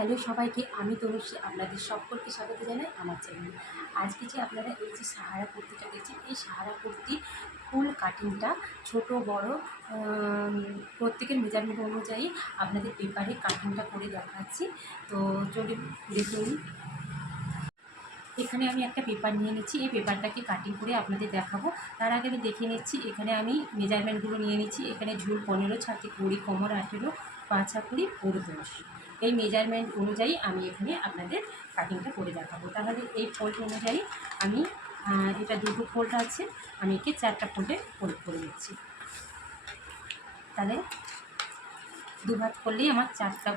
Hello সবাইকে, আমি তনুশ্রী আপনাদের সকলকে স্বাগত জানাই আমার চ্যানেলে। আজকে যে আপনারা এই যে সাহারা কুর্তিটা দেখছেন, এই সাহারা কুর্তি ফুল কাটিংটা ছোট, বড় প্রত্যেকের মেজারমেন্ট অনুযায়ী আপনাদের পেপারে কাটিংটা করে দেখাচ্ছি। তো চলুন দেখুন এখানে আমি একটা পেপার নিয়ে নিচ্ছি। এই পেপারটাকে কাটিং করে আপনাদের দেখাবো। তার আগে আমি দেখে নিচ্ছি, এখানে আমি মেজারমেন্টগুলো নিয়ে নিচ্ছি। এখানে ঝুল পনেরো, ছাতি কুড়ি, কোমর আঠেরো পাঁচা কুড়ি পুরো দশ এই মেজারমেন্ট অনুযায়ী আমি এখানে আপনাদের কাটিংটা করে দেখাবো। তাহলে এই ফোল্ড অনুযায়ী আমি এটা দুটো ফোল্ড আছে, আমি একে চারটা ফোল্ডে ফোল্ড করে দিচ্ছি তাহলে দু হাত করলেই আমার চারটা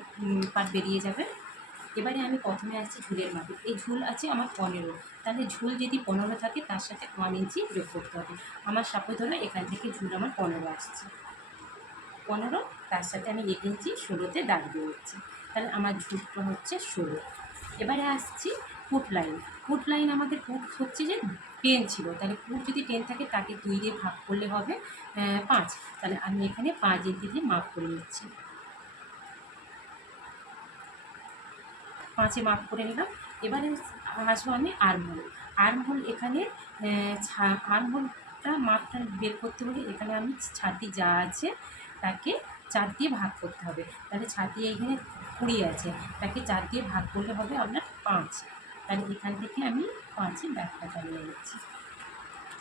পাট বেরিয়ে যাবে। এবারে আমি প্রথমে আসছি ঝুলের মাপে। এই ঝুল আছে আমার পনেরো। তাহলে ঝুল যদি পনেরো থাকে, তার সাথে ওয়ান ইঞ্চি যোগ করতে হবে। আমার সাপোজ হলো এখান থেকে ঝুল আমার পনেরো আসছে। পনেরো তার সাথে আমি ইঞ্চি ষোলোতে দাগ দিয়ে দিচ্ছি তাহলে আমার ঝুলটা হচ্ছে ষোলো। এবারে আসছি ফুট লাইন ফুট লাইন আমাদের ফুট হচ্ছে যে টেন ছিল। তাহলে ফুট যদি টেন থাকে, তাকে দুই দিয়ে ভাগ করলে হবে পাঁচ। তাহলে আমি এখানে পাঁচ ইঞ্চি দিয়ে মাপ করে নিচ্ছি। পাঁচে মাপ করে নিলাম। এবারে আসব আমি আর্মহোল আর্মহোল এখানে আর্মহোলটা মাপটা বের করতে হলে এখানে আমি ছাতি যা আছে, তাকে চার দিয়ে ভাগ করতে হবে। তাহলে ছাতি এখানে কুড়ি আছে। তাকে চার দিয়ে ভাগ করলে হবে আপনার পাঁচ। তাহলে এখান থেকে আমি পাঁচে ব্যাগটা চালিয়ে নিচ্ছি।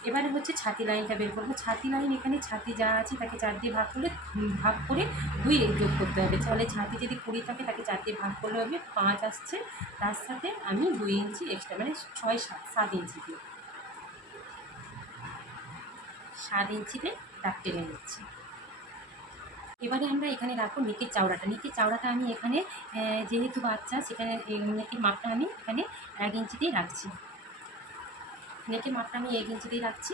এবারে হচ্ছে ছাতি লাইনটা বের করব। ছাতি লাইন এখানে ছাতি যা আছে তাকে চার দিয়ে ভাগ করলে ভাগ করে দুই যোগ করতে হবে। তাহলে ছাতি যদি কুড়ি থাকে তাকে চার দিয়ে ভাগ করলে হবে পাঁচ আসছে। তার সাথে আমি দুই ইঞ্চি এক্সট্রা মানে ছয় সাত সাত ইঞ্চি দিয়ে, সাত ইঞ্চিতে দাগ টেনে নিচ্ছি। এবারে আমরা এখানে রাখব নেকের চাওড়াটা। নেকের চাওড়াটা আমি এখানে যেহেতু বাচ্চা, সেখানে নেকের মাপটা আমি এখানে এক ইঞ্চিতেই রাখছি। নেকের মাপটা আমি এক ইঞ্চিতেই রাখছি,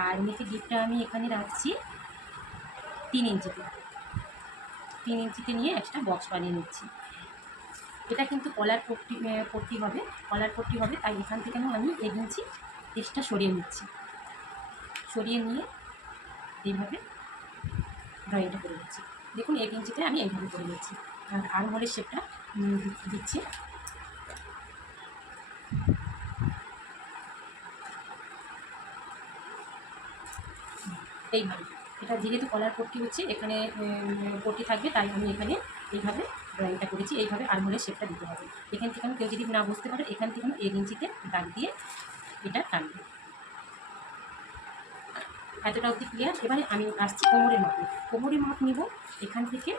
আর নেকের ডিপটা আমি এখানে রাখছি তিন ইঞ্চিতে তিন ইঞ্চিতে নিয়ে একটা বক্স বানিয়ে নিচ্ছি। এটা কিন্তু কলার পট্টি পট্টি হবে, কলার পট্টি হবে, তাই এখান থেকে আমি এক ইঞ্চি এক্সট্রা সরিয়ে নিচ্ছি। সরিয়ে নিয়ে এইভাবে ড্রয়িংটা করে নিচ্ছি। দেখুন, এক ইঞ্চিতে আমি এইভাবে করে নিচ্ছি। আর আরমহলের শেপটা দিচ্ছি। এইভাবে এটা যেহেতু কলার পট্টি হচ্ছে, এখানে পট্টি থাকবে, তাই আমি এখানে এইভাবে ড্রয়িংটা করেছি। এইভাবে আরমহলের শেপটা দিতে হবে। এখান থেকে আমি কেউ যদি না বুঝতে পারে, এখান থেকে আমি এক ইঞ্চিতে দাগ দিয়ে এটা টানবো। এতটা অবধি ক্লিয়ার এবারে আমি আসছি কোমরের মাপ। কোমরের মাপ নিব, এখান থেকে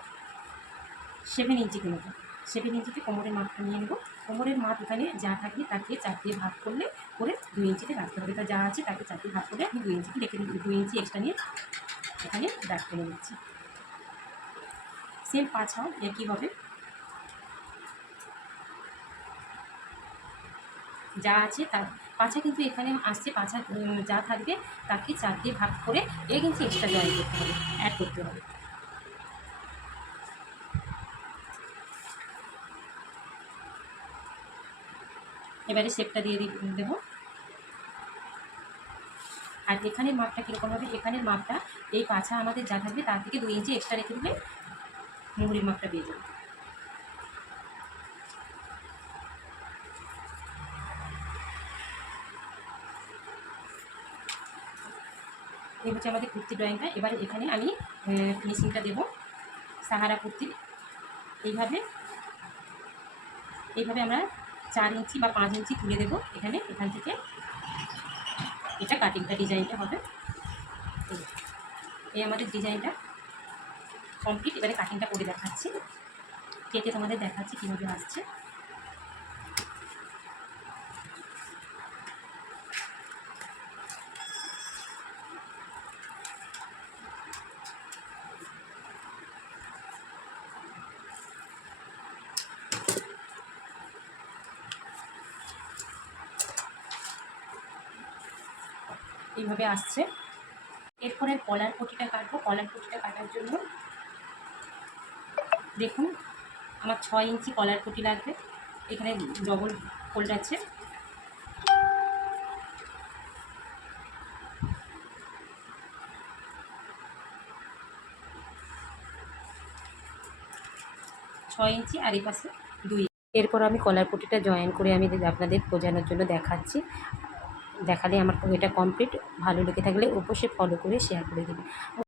সেভেন ইঞ্চিতে নেব। সেভেন ইঞ্চিতে কোমরের মাপটা নিয়ে নেব। কোমরের মাপ এখানে যা থাকবে তাকে চার দিয়ে ভাগ করলে করে দুই ইঞ্চিতে রাখতে হবে। তা যা আছে তাকে চার দিয়ে ভাগ করলে আমি দুই ইঞ্চিতে রেখে দিই দুই ইঞ্চি এক্সট্রা নিয়ে এখানে দাগ টেনে নিচ্ছি সেম পাছাও হবে? যা আছে তার পাছা কিন্তু এখানে আসছে পাছা যা থাকবে তাকে চার দিয়ে ভাগ করে এক কিন্তু এক্সট্রা জয়েন করতে হবে অ্যাড করতে হবে। এবারে শেপটা দিয়ে দেবো। আর এখানের মাপটা কীরকম হবে? এখানের মাপটা এই পাছা আমাদের যা থাকবে তার থেকে দুই ইঞ্চি এক্সট্রা রেখে দিলে মুহুরির মাপটা পেয়ে যাবে। এই হচ্ছে আমাদের কুর্তি ড্রয়িংটা এবার এখানে আমি ফিনিশিংটা দেবো। সাহারা কুর্তি। এইভাবে এইভাবে আমরা চার ইঞ্চি বা পাঁচ ইঞ্চি তুলে দেবো এখানে, এখান থেকে। এটা কাটিংটা ডিজাইনটা হবে। এই। আমাদের ডিজাইনটা কমপ্লিট এবারে কাটিংটা করে দেখাচ্ছি। কেটে তোমাদের দেখাচ্ছি কীভাবে আসছে। এইভাবে আসছে। এরপরে কলার পটিটা কাটবো। কলার পটিটা কাটার জন্য দেখুন, আমার ছয় ইঞ্চি কলার পটি লাগবে। এখানে ডবল ফোল্ড আছে। ছয় ইঞ্চি আর এই পাশে দুই এরপর আমি কলার পটিটা জয়েন করে আমি আপনাদের বোঝানোর জন্য দেখাচ্ছি। দেখালে আমার এটা কমপ্লিট ভালো লেগে থাকলে অবশ্যই ফলো করে শেয়ার করে দেবেন